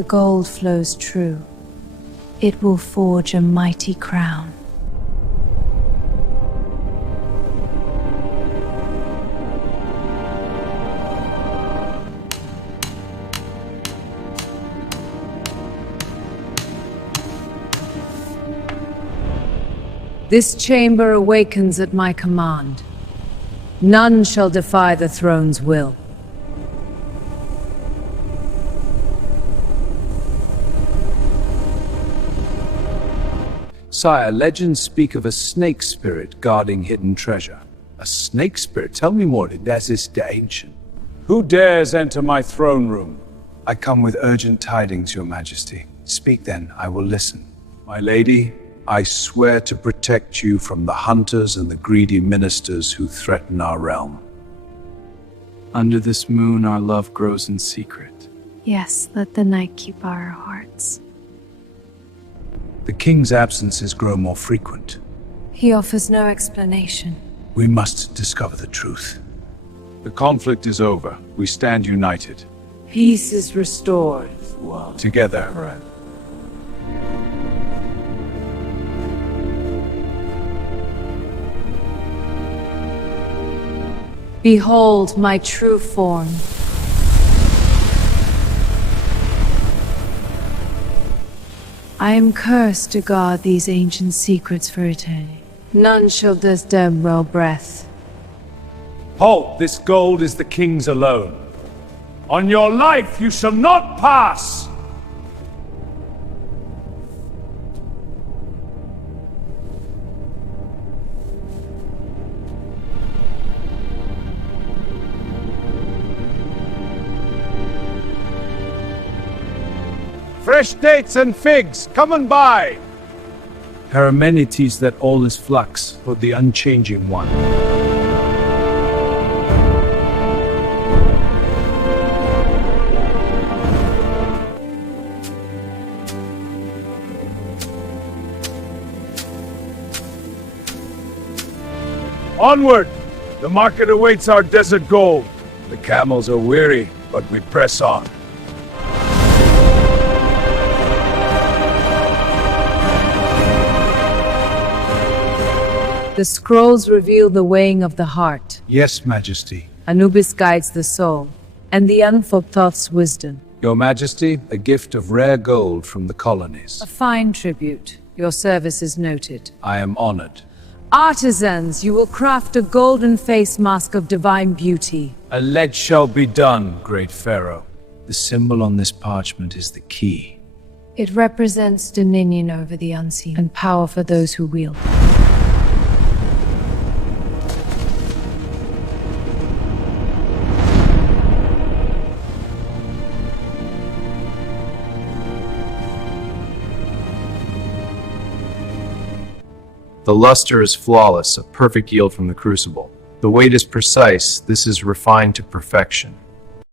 the gold flows true. It will forge a mighty crown. This chamber awakens at my command. None shall defy the throne's will. Sire, legends speak of a snake spirit guarding hidden treasure. A snake spirit? Tell me more. That is ancient. Who dares enter my throne room? I come with urgent tidings, Your Majesty. Speak then, I will listen. My lady, I swear to protect you from the hunters and the greedy ministers who threaten our realm. Under this moon, our love grows in secret. Yes, let the night keep our hearts. The king's absences grow more frequent. He offers no explanation. We must discover the truth. The conflict is over. We stand united. Peace is restored. Together. Behold my true form. I am cursed to guard these ancient secrets for eternity. None shall disturb well breath. Halt! This gold is the king's alone. On your life you shall not pass! Fresh dates and figs, come and buy! Paramenites, that all is flux, for the unchanging one. Onward! The market awaits our desert gold. The camels are weary, but we press on. The scrolls reveal the weighing of the heart. Yes, Majesty. Anubis guides the soul, and the Unthoptoth's wisdom. Your Majesty, a gift of rare gold from the colonies. A fine tribute. Your service is noted. I am honored. Artisans, you will craft a golden face mask of divine beauty. A let shall be done, great Pharaoh. The symbol on this parchment is the key. It represents dominion over the unseen And power for those who wield. The luster is flawless, a perfect yield from the crucible. The weight is precise, this is refined to perfection.